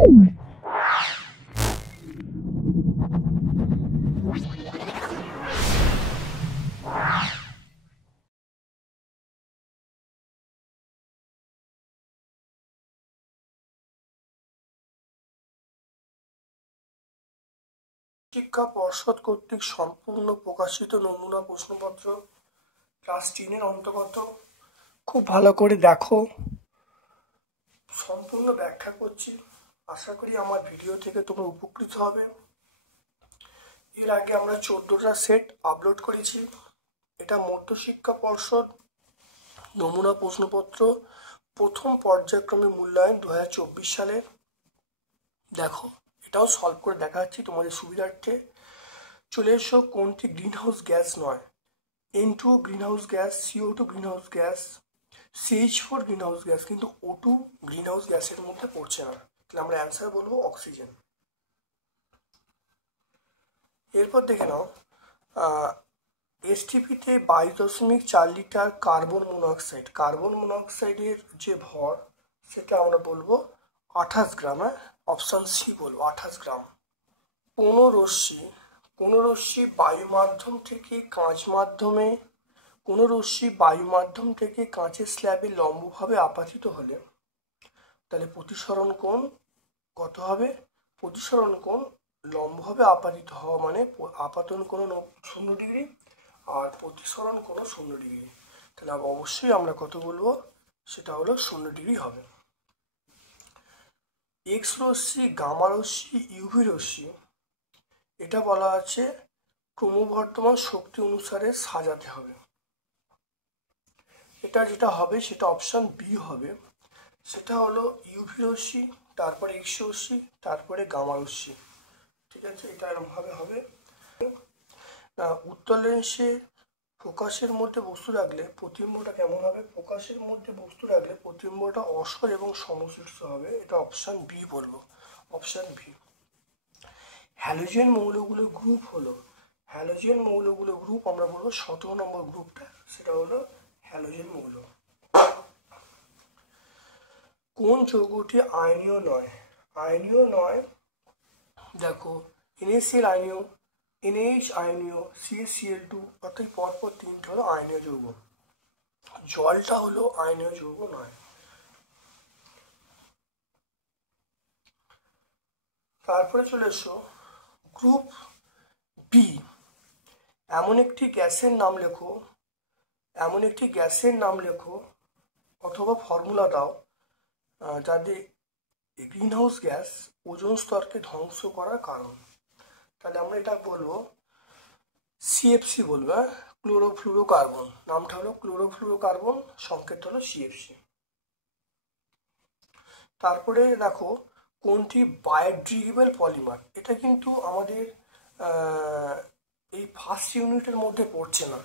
শিক্ষা পর্ষদ কর্তৃক সম্পূর্ণ প্রকাশিত নমুনা প্রশ্নপত্র ক্লাস 10-এর অন্তর্গত। খুব ভালো করে দেখো, সম্পূর্ণ ব্যাখ্যা করছি। আশা করি আমার ভিডিও থেকে তোমরা উপকৃত হবে। এর আগে আমরা 14টা সেট আপলোড করেছি। এটা মধ্যশিক্ষা পর্ষদ নমুনা প্রশ্নপত্র প্রথম পর্যায়ক্রমে মূল্যায়ন 2024 সালের। দেখো, এটাও সলভ করে দেখাচ্ছি তোমাদের সুবিধার্থে। চলে এসো, কোনটি গ্রিনহাউস গ্যাস নয়? N2 greenhouse gas, CO2 greenhouse gas, CH4 greenhouse gas, কিন্তু O2 গ্রিনহাউস গ্যাসের মধ্যে পড়ছে না। তাহলে আমরা অ্যান্সার বলবো অক্সিজেন। এরপর দেখে নাও, STPতে 22.4 লিটার কার্বন মনোক্সাইড। কার্বন মনোক্সাইডের যে ভর সেটা আমরা বলবো 28 গ্রাম। অপশান সি বলবো 28 গ্রাম। কোনো রশ্মি বায়ু মাধ্যম থেকে কাঁচের স্ল্যাবে লম্বভাবে আপাতিত হলে তাহলে প্রতিসরণ কোণ কত হবে? প্রতিসরণ কোণ লম্বভাবে আপাতিত হওয়া মানে আপাতন কোণ 0 ডিগ্রি আর প্রতিসরণ কোণ 0 ডিগ্রি। তাহলে অবশ্যই আমরা কত বলবো? সেটা হলো 0 ডিগ্রি হবে। এক্স রশ্মি, গামা রশ্মি, ইউভি রশ্মি, এটা বলা আছে ক্রমবর্ধমান শক্তি অনুসারে সাজাতে হবে। এটা যেটা হবে সেটা অপশান বি হবে। সেটা হলো ইউভি রশ্মি, তারপরে এক্স রশ্মি, তারপরে গামা রশ্মি। ঠিক আছে, এটা এরকমভাবে হবে। উত্তল লেন্সে ফোকাসের মধ্যে বস্তু রাখলে প্রতিবিম্বটা কেমন হবে? ফোকাসের মধ্যে বস্তু রাখলে প্রতিবিম্বটা অসর এবং সমশীর্ষ হবে। এটা অপশান বি বলবো, অপশান বি। হ্যালোজেন মৌলগুলো গ্রুপ হলো, হ্যালোজেন মৌলগুলো গ্রুপ আমরা বলবো 17 নম্বর গ্রুপটা, সেটা হলো হ্যালোজেন মৌল। কোন যৌগটি আয়নীয় নয়? আয়নীয় নয়, দেখো NaCl আয়নীয়, NaH আয়নীয়, CaCl2, অর্থাৎ পরপর 3টে হলো আয়নীয় যৌগ। জলটা হলো আয়নীয় যৌগ নয়। তারপরে চলে এসো গ্রুপ বি। এমন একটি গ্যাসের নাম লেখো অথবা ফর্মুলা দাও যাতে গ্রিনহাউস গ্যাস ওজোন স্তরকে ধ্বংস করার কারণ। তাহলে আমরা এটা বলবো CFC বলবো, ক্লোরোফ্লুরোকার্বন। নামটা হলো ক্লোরোফ্লুরোকার্বন, সংকেত হলো CFC। তারপরে দেখো, কোনটি বায়োডিগ্রেডেবল পলিমার? এটা কিন্তু আমাদের এই ফার্স্ট ইউনিটের মধ্যে পড়ছে না।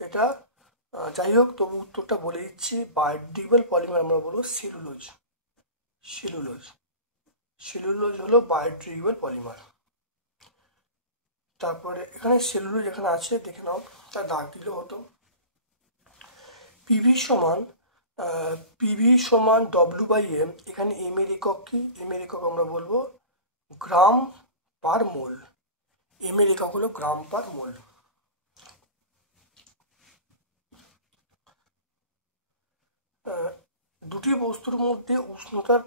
এটা যাই হোক, তবু উত্তরটা বলে দিচ্ছি। বায়োডিগ্রেডেবল পলিমার আমরা বলবো সেলুলোজ। সেলুলোজ হলো বায়োডিগ্রেডেবল পলিমার। তারপরে এখানে সেলুলোজ এখানে আছে, দেখে নাও, তার দাগ দিলেও হতো। পিভি সমান W/M। এখানে এম এর একক কি? এম এর একক আমরা বলবো গ্রাম পার মোল। এম এর একক হলো গ্রাম পার মোল। দুটি বস্তুর মধ্যে উষ্ণতার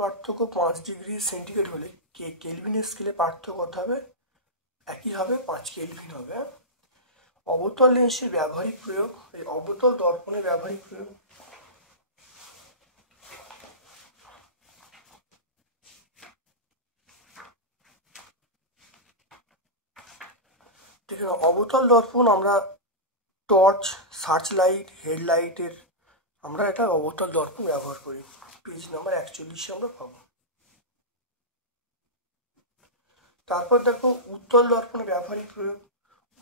পার্থক্য 5 ডিগ্রি সেন্টিগ্রেড হলে কেলভিন স্কেলে পার্থক্য কত হবে? একই হবে, 5 কেলভিন হবে। অবতল লেন্সের ব্যবহারিক প্রয়োগ, এই অবতল দর্পণের ব্যবহারিক প্রয়োগ। ঠিক আছে, অবতল দর্পণ আমরা টর্চ, সার্চ লাইট, হেডলাইটের আমরা এটা অবতল দর্পণ ব্যবহার করি। পেজ নাম্বার 41 আমরা পাবো। তারপর দেখো উত্তল দর্পণের ব্যবহারিক প্রয়োগ।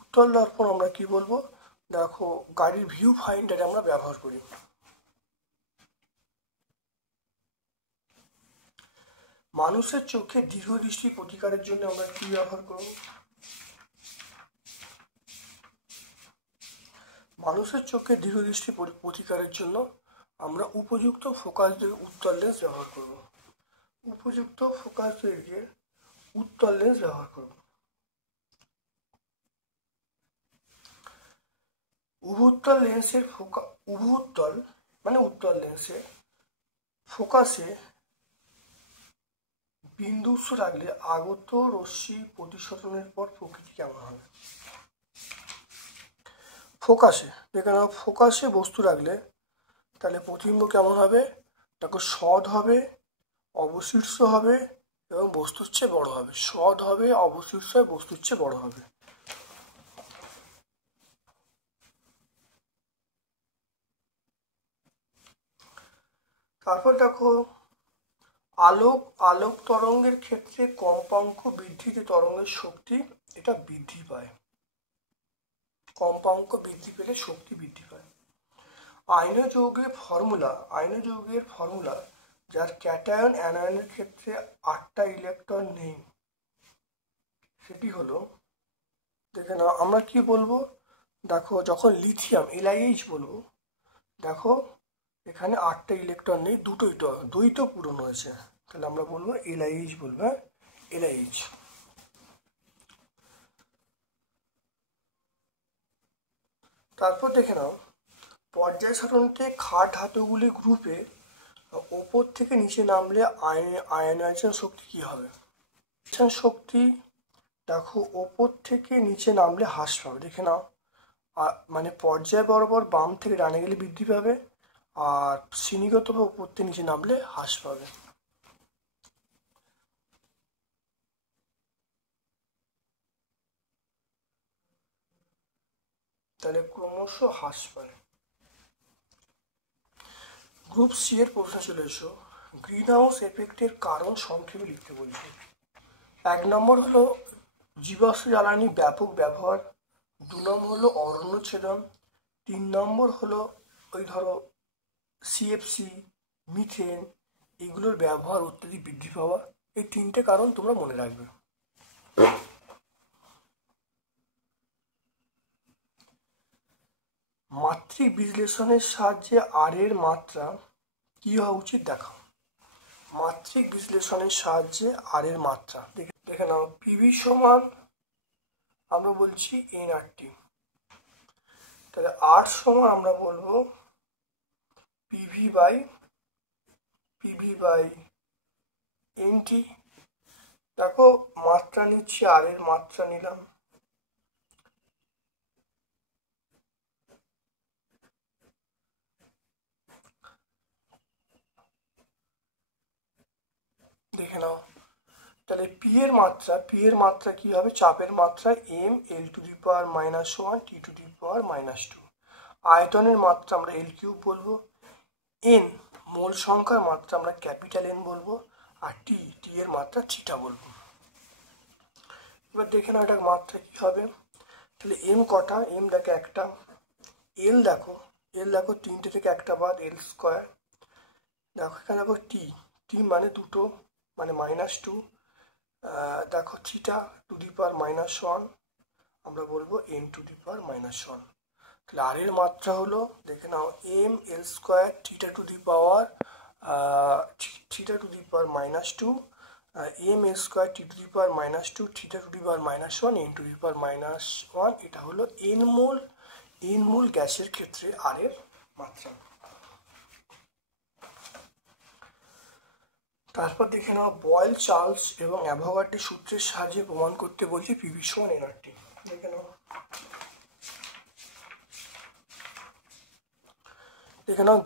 উত্তল দর্পণ আমরা কি বলবো? দেখো, গাড়ির ভিউ ফাইন্ডারে আমরা ব্যবহার করি। মানুষের চোখে দীর্ঘদৃষ্টি প্রতিকারের জন্য আমরা কি ব্যবহার করব? মানুষের চোখে দীর্ঘদৃষ্টি প্রতিকারের জন্য আমরা উপযুক্ত ফোকাস দৈর্ঘ্যের উত্তল লেন্স ব্যবহার করব। উপযুক্ত ফোকাস দৈর্ঘ্যের উত্তল লেন্স ব্যবহার করব। উত্তল লেন্সের উত্তল মানে উত্তল লেন্সের ফোকাসে বিন্দুস্ত রাখলে আগত রশ্মি প্রতিসরণের পর প্রকৃতি কেমন হবে? ফোকাসে দেখে নাও, ফোকাসে বস্তু রাখলে তাহলে প্রতিবিম্ব কেমন হবে? দেখো সৎ হবে, অবশীর্ষ হবে এবং বস্তুর চেয়ে বড় হবে। সৎ হবে, অবশীর্ষ হবে, বস্তুর চেয়ে বড় হবে। তারপর দেখো আলোক তরঙ্গের ক্ষেত্রে কম্পাঙ্ক বৃদ্ধিতে তরঙ্গের শক্তি এটা বৃদ্ধি পায়। কম্পাঙ্ক বৃদ্ধি পেলে শক্তি বৃদ্ধি পায়। আয়নযৌগের ফর্মুলা যার ক্যাটায়ন অ্যানায়নের ক্ষেত্রে 8টা ইলেকট্রন নেই, সেটি হলো, দেখে নাও আমরা কি বলবো, দেখো যখন লিথিয়াম LiH বলবো, দেখো এখানে 8টা ইলেকট্রন নেই, দুটোই দ্বৈত পূরণ হয়েছে, তাহলে আমরা বলবো LiH বলবো। হ্যাঁ, LiH। তারপর দেখে নাও পর্যায় সারণীতে খাট ধাতুগুলি গ্রুপে ওপর থেকে নিচে নামলে আয়নাইজেশন শক্তি কি হবে? শক্তি দেখো ওপর থেকে নিচে নামলে হ্রাস পাবে। দেখে নাও, মানে পর্যায় বরাবর বাম থেকে ডানে গেলে বৃদ্ধি পাবে, আর শ্রেণীগতভাবে ওপর থেকে নিচে নামলে হ্রাস পাবে। তাহলে ক্রমশ হ্রাস পায়। গ্রুপ সি এর প্রশ্ন চলে এসো। গ্রিন হাউস এফেক্টের কারণ সংক্ষেপে লিখতে বলছি। 1 নম্বর হলো জীবাশ্ম জ্বালানি ব্যাপক ব্যবহার, 2 নম্বর হলো অরণ্য ছেদন, 3 নম্বর হলো ওই ধরো CFC, মিথেন, এগুলোর ব্যবহার অত্যধিক বৃদ্ধি পাওয়া। এই 3টে কারণ তোমরা মনে রাখবে। মাত্রিক বিশ্লেষণের সাহায্যে আর এর মাত্রা কি হওয়া উচিত দেখাও। মাত্রিক বিশ্লেষণের সাহায্যে আর এর মাত্রা দেখে নাও। পিভি সমান আমরা বলছি NRT, তাহলে আর সমান আমরা বলবো পিভি বাই NT। দেখো মাত্রা নিচ্ছি, আর এর মাত্রা নিলাম, দেখে নাও। তাহলে পি এর মাত্রা কি হবে? চাপের মাত্রা M L⁻⁻1 T⁻²। আয়তনের মাত্রা আমরা L³ বলবো। N মোল সংখ্যার মাত্রা আমরা ক্যাপিটাল N বলবো, আর টি এর মাত্রা থিটা বলবো। এবার দেখে নাও এটা মাত্রা কি হবে। তাহলে M কটা? M দেখো একটা। L দেখো 3টে থেকে একটা বাদ, L²। দেখো এখানে দেখো টি মানে 2 মানে -2। দেখো θ⁻⁻1 আমরা বলবো n⁻⁻1। তাহলে আর এর মাত্রা হলো, দেখে নাও, M L² θ⁻2 M L² T⁻2 θ⁻1 n⁻1। এটা হলো n মোল গ্যাসের ক্ষেত্রে আর এর মাত্রা। তারপর দেখে নাও বয়েল, চার্লস এবং অ্যাভোগাড্রো সূত্রের সাহায্যে প্রমাণ করতে বলছি পিভি সমান NRT। দেখে নাও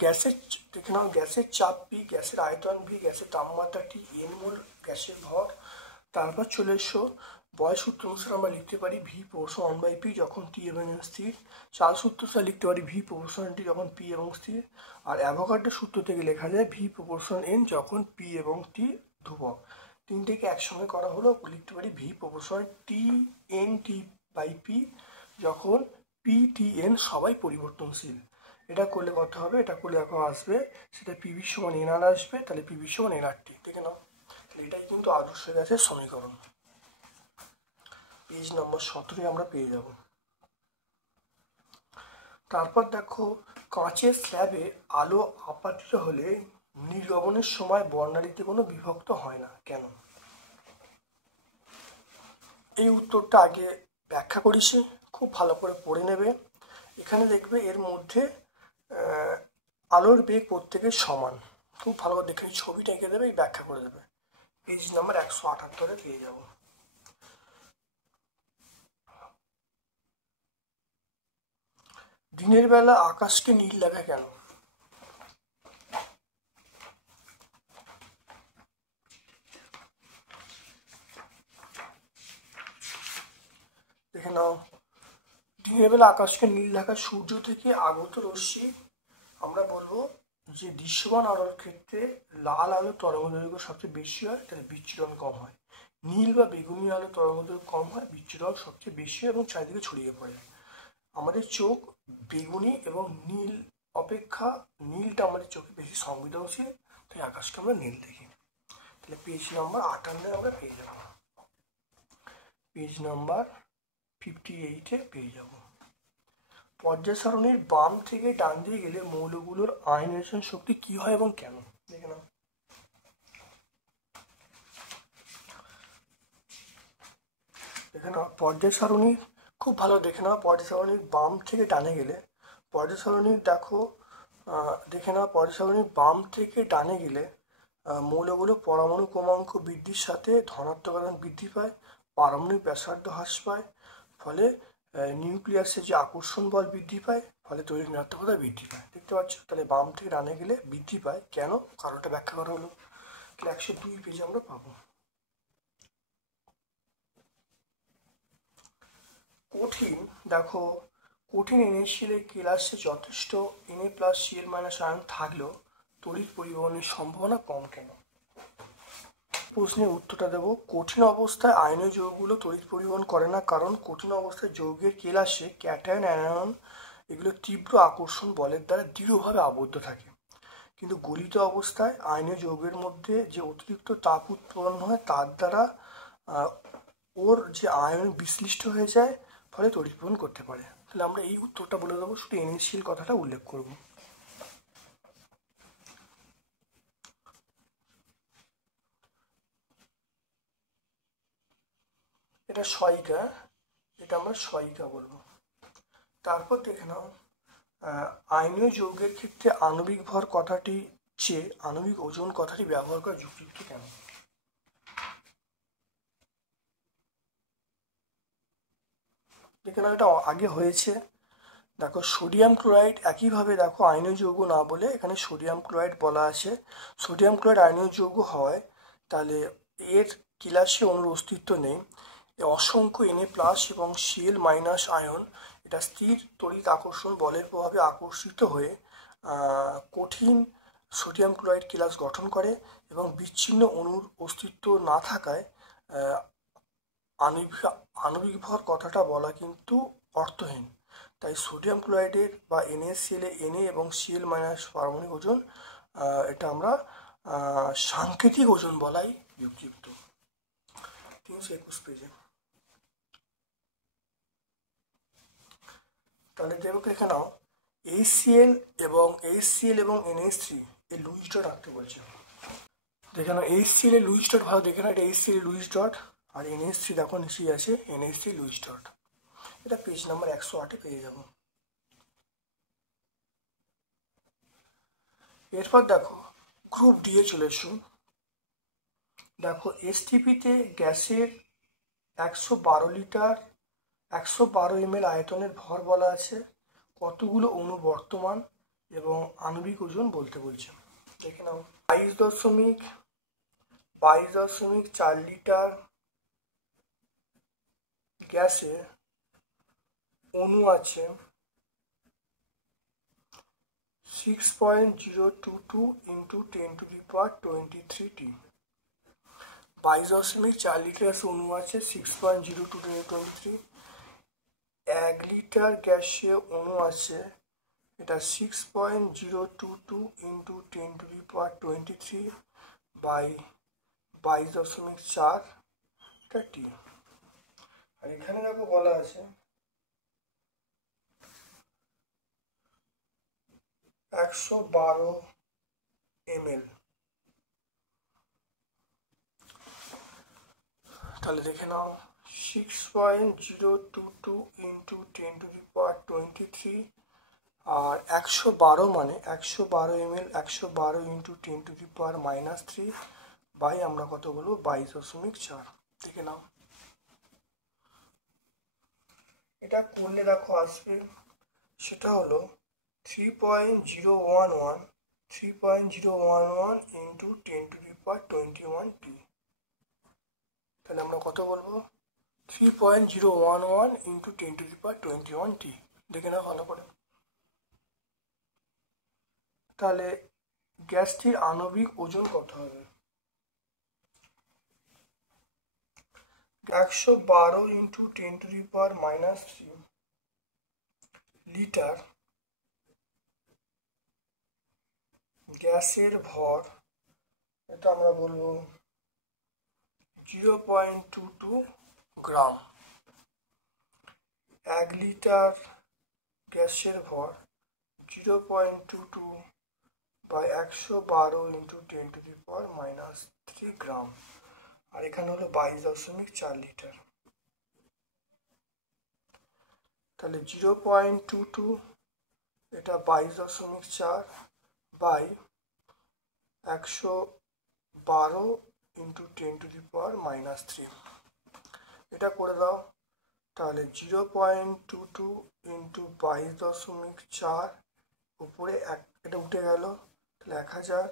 গ্যাসের চাপ P, গ্যাসের আয়তন V, গ্যাসের তাপমাত্রা T, N মোল গ্যাসের ভর। তারপর চলে এসো বয়েল সূত্র অনুসারে আমরা লিখতে পারি V = 1/P যখন T এবং N স্থির। চার্লস সূত্র অনুসারে লিখতে পারি V = T যখন P এবং স্থির। আর অ্যাভোগাড্রো সূত্র থেকে লেখা যায় V = N যখন P এবং T ধ্রুবক। তিনটেকে একসঙ্গে করা হলো, লিখতে পারি V = TNT/P যখন P, T, N সবাই পরিবর্তনশীল। এটা করলে কত হবে? এটা করলে এখন আসবে, সেটা পিভি সমান NR আসবে, তাহলে পিভি সমান NRT। দেখে নাও, তাহলে এটাই কিন্তু আদর্শ গ্যাসের সমীকরণ। পেজ নম্বর 17 আমরা পেয়ে যাব। তারপর দেখো কাঁচের স্ল্যাবে আলো আপাতিত হলে নির্গমনের সময় বর্ণালীতে কোনো বিভক্ত হয় না কেন? এই উত্তরটা আগে ব্যাখ্যা করেছি, খুব ভালো করে পড়ে নেবে। এখানে দেখবে এর মধ্যে আলোর বেগ প্রত্যেকের সমান, খুব ভালো করে দেখে ছবিটা এঁকে দেবে, ব্যাখ্যা করে দেবে। পেজ নাম্বার 178 পেয়ে যাব। দিনের বেলা আকাশকে নীল লাগে কেন? দেখে নাও, দিনের বেলা আকাশকে নীল দেখা সূর্য থেকে আগত রশ্মি আমরা বলবো যে দৃশ্যমান আলোর ক্ষেত্রে লাল আলো তরঙ্গদৈর্ঘ্য সবচেয়ে বেশি হয়, তাহলে বিচ্ছুরণ কম হয়। নীল বা বেগুনি আলো তরঙ্গদৈর্ঘ্য কম হয়, বিচ্ছুরণ সবচেয়ে বেশি হয় এবং চারিদিকে ছড়িয়ে পড়ে। আমাদের চোখ বেগুনি এবং নীল অপেক্ষা নীলটা আমাদের চোখে বেশি সংবেদনশীল, তাই আকাশকে আমরা নীল দেখি। তাহলে পেজ নাম্বার 58 আমরা পেয়ে যাব। পেজ নাম্বার 58 পেয়ে যাব। পর্যায় সারণীর বাম থেকে ডান দিয়ে গেলে মৌলগুলোর আয়নায়ন শক্তি কি হয় এবং কেন? দেখে নাও। দেখে নাও পর্যায় সারণী, খুব ভালো দেখে নাও। পর্যায় সারণীর বাম থেকে ডানে গেলে, পর্যায় সারণীর দেখো, দেখে নাও পর্যায় সারণীর বাম থেকে ডানে গেলে মৌলগুলো পরমাণু ক্রমাঙ্ক বৃদ্ধির সাথে ধনাত্মক আয়ন বৃদ্ধি পায়, পারমাণবিক ব্যাসার্ধ হ্রাস পায়, ফলে নিউক্লিয়াসে যে আকর্ষণ বল বৃদ্ধি পায়, ফলে তড়িৎ ঋণাত্মকতা বৃদ্ধি পায়। দেখতে পাচ্ছ? তাহলে বাম থেকে ডানে গেলে বৃদ্ধি পায়, কেন? কারণটা ব্যাখ্যা করা হলো। তাহলে 102 পেজে আমরা পাবো। কঠিন, দেখো কঠিন NaCl কেলাসে যথেষ্ট Na+Cl- আয়ন থাকলেও তড়িৎ পরিবহনের সম্ভাবনা কম কেন? প্রশ্নের উত্তরটা দেবো। কঠিন অবস্থায় আয়নীয় যৌগগুলো তড়িৎ পরিবহন করে না, কারণ কঠিন অবস্থায় যৌগের কেলাসে ক্যাটায়ন অ্যানায়ন এগুলো তীব্র আকর্ষণ বলের দ্বারা দৃঢ়ভাবে আবদ্ধ থাকে। কিন্তু গলিত অবস্থায় আয়নীয় যৌগের মধ্যে যে অতিরিক্ত তাপ উৎপন্ন হয় তার দ্বারা ওর যে আয়ন বিশ্লিষ্ট হয়ে যায়, ফলে তড়িৎ পরিবহন করতে পারে। তাহলে আমরা এই উত্তরটা বলে দেবো, শুধু NaCl কথাটা উল্লেখ করব। এটা সহায়িকা, এটা আমরা সহায়িকা বলবো। তারপর দেখে নাও, আয়নীয় যৌগের ক্ষেত্রে আণবিক ভর কথাটি চেয়ে আণবিক ওজন কথাটি ব্যবহার করা যুক্তিযুক্ত কেন? দেখে নাও, এটা আগে হয়েছে। দেখো সোডিয়াম ক্লোরাইড একইভাবে, দেখো আয়নীয় যৌগ না বলে এখানে সোডিয়াম ক্লোরাইড বলা আছে। সোডিয়াম ক্লোরাইড আয়নীয় যৌগ হওয়ায় তাহলে এর কেলাসে অণুর অস্তিত্ব নেই। অসংখ্য Na+ এবং Cl- আয়ন এটা স্থির তড়িৎ আকর্ষণ বলের প্রভাবে আকর্ষিত হয়ে কঠিন সোডিয়াম ক্লোরাইড কেলাস গঠন করে, এবং বিচ্ছিন্ন অণুর অস্তিত্ব না থাকায় আণবিক ভর কথাটা বলা কিন্তু অর্থহীন। তাই সোডিয়াম ক্লোরাইডের বা NaCl এ Na এবং Cl- পারমাণবিক ওজন, এটা আমরা সাংকেতিক ওজন বলাই যুক্তিযুক্ত। 321 পেজে। তাহলে দেখো এখানেও HCl এবং NH3 এই লুইস ডট রাখতে বলছে। দেখে নাও HCl এর লুইস ডট ভালো দেখে নাও, এটা HCl এর লুইস ডট, আর NH3 দেখো নিচেই আছে NH3 লুইস ডট। এটা পেজ নাম্বার 108 পেয়ে যাব। এরপর দেখো গ্রুপ ডি এ চলে এসো। দেখো STP-তে গ্যাসের 112 লিটার 112 ml আয়তনের ভর বলা আছে, কতগুলো অণু বর্তমান এবং আণবিক ওজন বলতে বলছে। দেখে নাও 22.4 লিটার গ্যাসে অণু আছে 6.022 × 10⁻23T। 22.4 লিটার গ্যাসে অণু আছে 6.022 × 10⁻23। 1 লিটার গ্যাসে অণু আছে এটা 6.022 × 10⁻23 বাই 22.4 এটা টি। আর এখানে দেখো বলা আছে 112 ml। তাহলে দেখে নাও 6.022 ইন্টু 10⁻23 আর 112 মানে 112 ml 112 ইন্টু 10⁻³ বাই আমরা কত বলবো 22.4। দেখে নাও এটা করলে দেখো আসবে, সেটা হলো 3.011 ইন্টু 10⁻21t। তাহলে আমরা কত বলবো 3.011 ইন্টু 10⁻21t। দেখে নাও ভালো করে। তাহলে গ্যাসটির আণবিক ওজন কত হবে? 112 ইন্টু 10⁻³ লিটার গ্যাসের ভর, এটা আমরা বলবো 0.22 গ্রাম। 1 লিটার গ্যাসের ভর 0.22 বা 112 ইন্টু 10⁻³ গ্রাম, আর এখানে হলো 22.4 লিটার। তাহলে 0.22 এটা 22.4 বাই 112 ইন্টু 10⁻³ এটা করে দাও। তাহলে 0.22 ইন্টু 22.4 উপরে এটা উঠে গেল, তাহলে 1000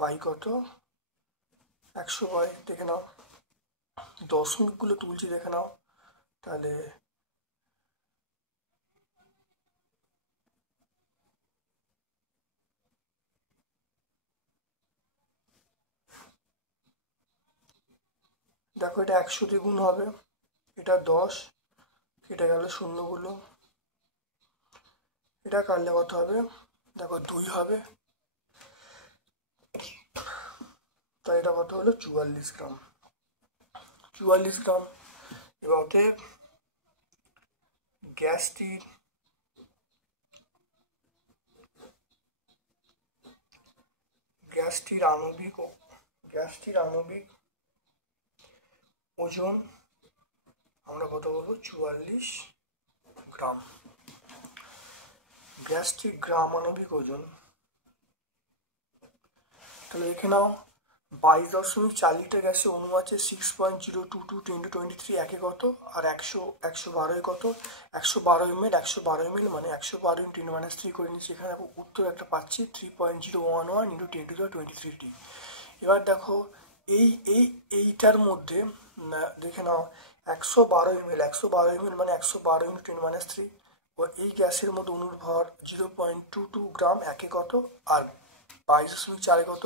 বাই কত 100 বাই, দেখে নাও দশমিকগুলো তুলছি দেখে নাও। তাহলে দেখো এটা 100 দ্বিগুণ হবে, এটা 10 কেটে গেল শূন্যগুলো, এটা কাটলে কত হবে দেখো 2 হবে, তাই এটা কত হলো 44 গ্রাম। 44 গ্রাম। এবার অতএব গ্যাসটির আণবিক ওজন আমরা কত বলবো 44 গ্রাম। গ্যাসটির গ্রাম আণবিক ওজন, তাহলে দেখে নাও 22.4 লিটার গ্যাসে অণু আছে 6.022 10⁻23 একে কত, আর 112 কত 112 ml 112 ml মানে 112 × 10⁻³ করে নিচ্ছি, এখানে উত্তর একটা পাচ্ছি 3.011 × 10⁻23t। এবার দেখো এইটার মধ্যে দেখে নাও 112 ml মানে 112 × 10⁻³ ও এই গ্যাসের মধ্যে অণুর ভর 0.22 গ্রাম একে কত আর 22.4 কত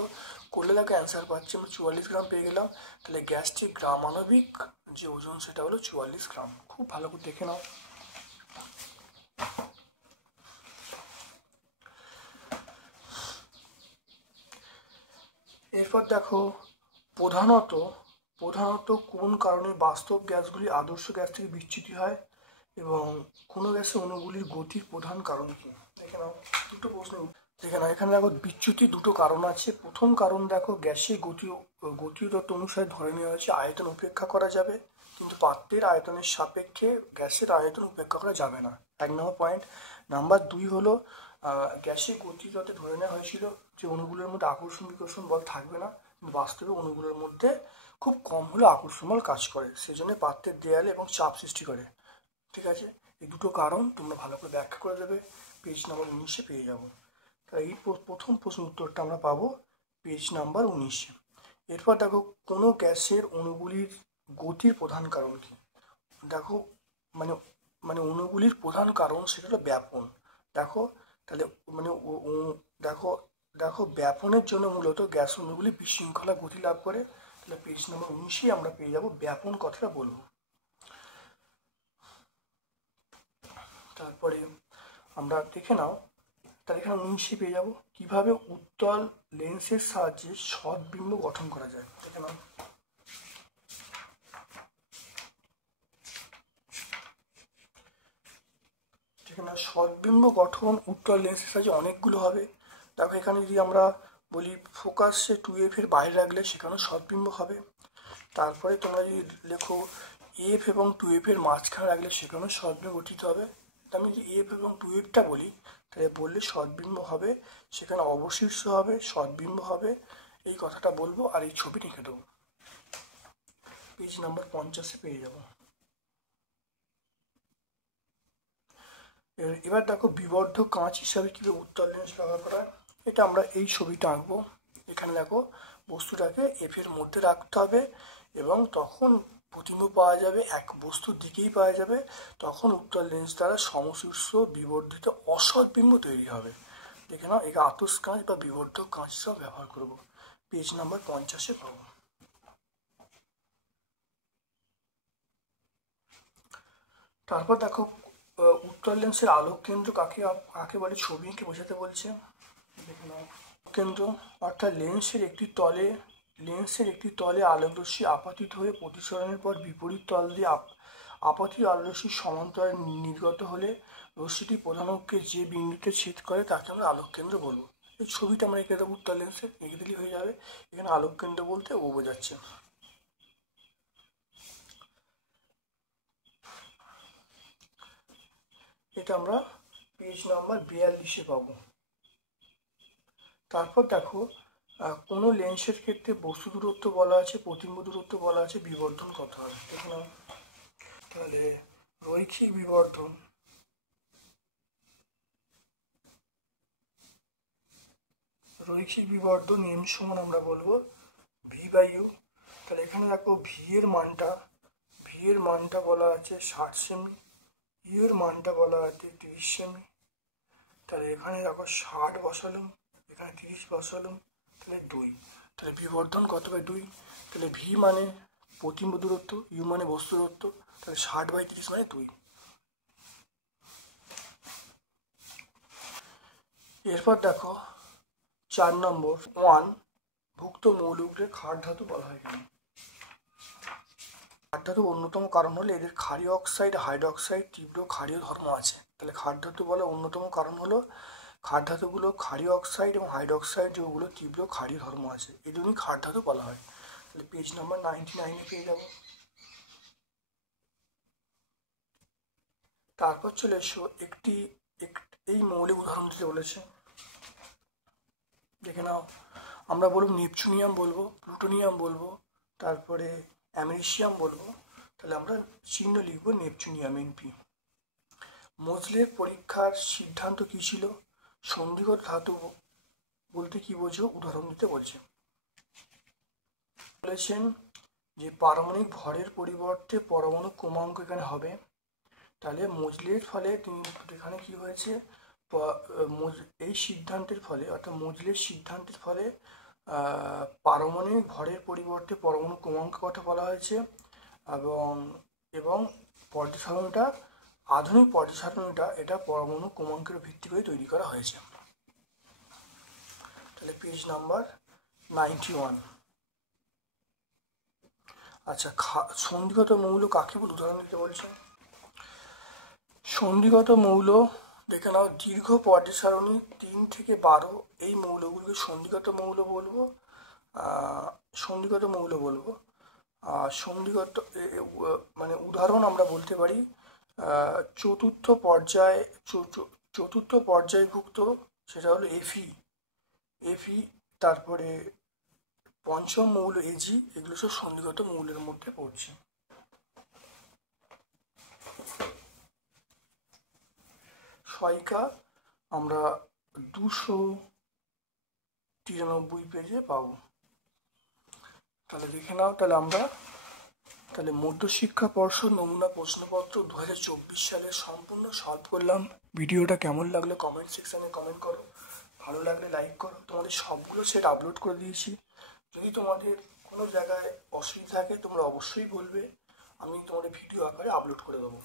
করলে দেখো অ্যান্সার পাচ্ছি আমরা 44 গ্রাম পেয়ে গেলাম। তাহলে গ্যাসটির গ্রাম আণবিক যে ওজন সেটা হলো 44 গ্রাম। খুব ভালো করে দেখে নাও। এরপর দেখো প্রধানত কোন কারণে বাস্তব গ্যাসগুলি আদর্শ গ্যাস থেকে বিচ্যুতি হয় এবং কোনো গ্যাসের অণুগুলির গতির প্রধান কারণ কি? দেখে নাও দুটো প্রশ্ন। দেখে নাও এখানে দেখো বিচ্যুতি দুটো কারণ আছে। প্রথম কারণ দেখো গ্যাসের গতীয় তত্ত্ব অনুসারে ধরে নেওয়া হয়েছে আয়তন উপেক্ষা করা যাবে, কিন্তু পাত্রের আয়তনের সাপেক্ষে গ্যাসের আয়তন উপেক্ষা করা যাবে না, 1 নম্বর পয়েন্ট। নাম্বার 2 হলো গ্যাসের গতীয় তত্ত্বে ধরে নেওয়া হয়েছিল যে অণুগুলোর মধ্যে আকর্ষণ বিকর্ষণ বল থাকবে না, কিন্তু বাস্তবে অণুগুলোর মধ্যে খুব কম হলে আকর্ষণ বল কাজ করে, সেই জন্য পাত্রের দেয়ালে এবং চাপ সৃষ্টি করে। ঠিক আছে, এই দুটো কারণ তোমরা ভালো করে ব্যাখ্যা করে দেবে, পেজ নাম্বার 19-এ পেয়ে যাবো। তাই এই প্রথম প্রশ্ন উত্তরটা আমরা পাবো পেজ নাম্বার 19-এ। এরপর দেখো কোনো গ্যাসের অণুগুলির গতির প্রধান কারণ কি? দেখো মানে অণুগুলির প্রধান কারণ সেটা হলো ব্যাপন। দেখো তাহলে মানে দেখো ব্যাপনের জন্য মূলত গ্যাস অণুগুলি বিশৃঙ্খলা গতি লাভ করে। তাহলে পেজ নাম্বার 19-এ আমরা পেয়ে যাবো ব্যাপন কথাটা বলবো। তারপরে আমরা দেখে নাও, তাহলে এখানে 19-এ পেয়ে যাবো কিভাবে উত্তল লেন্সের সাহায্যে সৎবিম্ব গঠন করা যায়। দেখে নাও এখানে সদ্বিম্ব গঠন উত্তল লেন্সের সাহায্যে অনেকগুলো হবে। দেখো এখানে যদি আমরা বলি ফোকাসে 2f এর বাইরে রাখলে সেখানেও সদ্বিম্ব হবে। তারপরে তোমরা যদি লেখো এফ এবং 2f এর মাঝখানে রাখলে সেখানেও সদ্বিম্ব গঠিত হবে। আমি যদি এফ এবং 2fটা বলি তাহলে বললে সদ্বিম্ব হবে, সেখানে অবশীর্ষ হবে, সদ্বিম্ব হবে, এই কথাটা বলবো আর এই ছবি লিখে দেবো। পেজ নাম্বার 50-এ পেয়ে যাবো। এবার দেখো বিবর্ধক কাঁচ হিসাবে কীভাবে উত্তল লেন্স ব্যবহার করা হয়, এটা আমরা এই ছবিটা আঁকবো। এখানে দেখো বস্তুটাকে এফের মধ্যে রাখতে হবে এবং তখন প্রতিবিম্ব পাওয়া যাবে, এক বস্তুর দিকেই পাওয়া যাবে, তখন উত্তল লেন্স দ্বারা সমশীর্ষ বিবর্ধিত অসৎবিম্ব তৈরি হবে। দেখে নাও, একে আতস কাঁচ বা বিবর্ধক কাঁচ হিসাবে ব্যবহার করব। পেজ নাম্বার 50-এ পাবো। তারপর দেখো উত্তল লেন্সের আলোক কেন্দ্র কাকে কাকে বলে ছবি এঁকে বোঝাতে বলছে। দেখে নাও, কেন্দ্র অর্থাৎ লেন্সের একটি তলে আলোকরশ্মি আপাতিত হয়ে প্রতিসরণের পর বিপরীত তল দিয়ে আপতিত আলোকরশ্মির সমান্তরালে নির্গত হলে রশ্মিটি প্রধান অক্ষে যে বিন্দুতে ছেদ করে তাকে আমরা আলোক কেন্দ্র বলবো। এই ছবিটা আমরা এঁকে দেবো উত্তল লেন্সের, এঁকে দিলেই হয়ে যাবে। এখানে আলোক কেন্দ্র বলতে ও বোঝাচ্ছে। এটা আমরা পেজ নাম্বার 42-এ পাবো। তারপর দেখো কোনো লেন্সের ক্ষেত্রে বস্তু দূরত্ব বলা আছে, প্রতিবিম্ব দূরত্ব বলা আছে, বিবর্ধন কত হবে দেখুন। তাহলে রৈখিক বিবর্ধন এম সমান আমরা বলবো v/u। তাহলে এখানে দেখো ভি এর মানটা বলা আছে 60 সেমি, ইউ এর মানটা বলা আছে 30 সেমি। তাহলে এখানে দেখো 60 বসালাম, এখানে 30 বসালাম, তাহলে 2। তাহলে বিবর্ধন কত বাই 2। তাহলে ভি মানে প্রতিবিম্ব দূরত্ব, ইউ মানে বস্তু দূরত্ব, তাহলে 60/30 মানে 2। এরপর দেখো 4 নম্বর 1 ভুক্ত মৌলগুলোকে ক্ষার ধাতু বলা হয় কেন। ক্ষার ধাতু অন্যতম কারণ হলো এদের ক্ষারীয় অক্সাইড, হাইড্রোক্সাইড তীব্র ক্ষারীয় ধর্ম আছে। তাহলে ক্ষার ধাতু বলার অন্যতম কারণ হলো ক্ষার ধাতুগুলো ক্ষারীয় অক্সাইড এবং হাইড্রোক্সাইড যেগুলো তীব্র ক্ষারীয় ধর্ম আছে, এই জন্যই ক্ষার ধাতু বলা হয়। তাহলে পেজ নাম্বার 99-এ পেয়ে যাবো। তারপর চলে এসো এই মৌলিক উদাহরণ দিতে বলেছে। দেখে নাও, আমরা বলবো নেপচুনিয়াম বলবো, প্লুটোনিয়াম বলবো, তারপরে অ্যামেরিসিয়াম বলবো। তাহলে আমরা চিহ্ন লিখবো নেপচুনিয়াম এনপি। মোজলের পরীক্ষার সিদ্ধান্ত কি ছিল, সন্ধিগত ধাতু বলতে কি বোঝো উদাহরণ দিতে বলছে। বলেছেন যে পারমাণবিক ভরের পরিবর্তে পরমাণু ক্রমাঙ্ক এখানে হবে। তাহলে মোজলের ফলে এখানে কি হয়েছে, এই সিদ্ধান্তের ফলে অর্থাৎ মোজলের সিদ্ধান্তের ফলে পারমাণবিক ভরের পরিবর্তে পরমাণু ক্রমাঙ্ক কথা বলা হয়েছে এবং পর্যায় সারণীটা, আধুনিক পর্যায় সারণীটা এটা পরমাণু ক্রমাঙ্কের ভিত্তি করে তৈরি করা হয়েছে। তাহলে পেজ নাম্বার 91। আচ্ছা, সন্ধিগত মৌল কাকে বলে উদাহরণ দিতে বলছে। সন্ধিগত মৌল দেখে নাও, দীর্ঘ পর্যায় সারণী 3 থেকে 12 এই মৌলগুলোকে সন্ধিগত মৌল বলবো। সন্ধিগত মানে উদাহরণ আমরা বলতে পারি চতুর্থ পর্যায়ভুক্ত, সেটা হলো এফি, তারপরে পঞ্চম মৌল এজি, এগুলো সব সন্ধিগত মৌলের মধ্যে পড়ছে। সহায়িকা আমরা 293 পেজে পাবো। তাহলে দেখে নাও, তাহলে মধ্যশিক্ষা পর্ষদ নমুনা প্রশ্নপত্র 2024 সালে সম্পূর্ণ সলভ করলাম। ভিডিওটা কেমন লাগলো কমেন্ট সেকশানে কমেন্ট করো, ভালো লাগলে লাইক করো। তোমাদের সবগুলো সেট আপলোড করে দিয়েছি। যদি তোমাদের কোনো জায়গায় অসুবিধা থাকে তোমরা অবশ্যই বলবে, আমি তোমাদের ভিডিও আকারে আপলোড করে দেবো।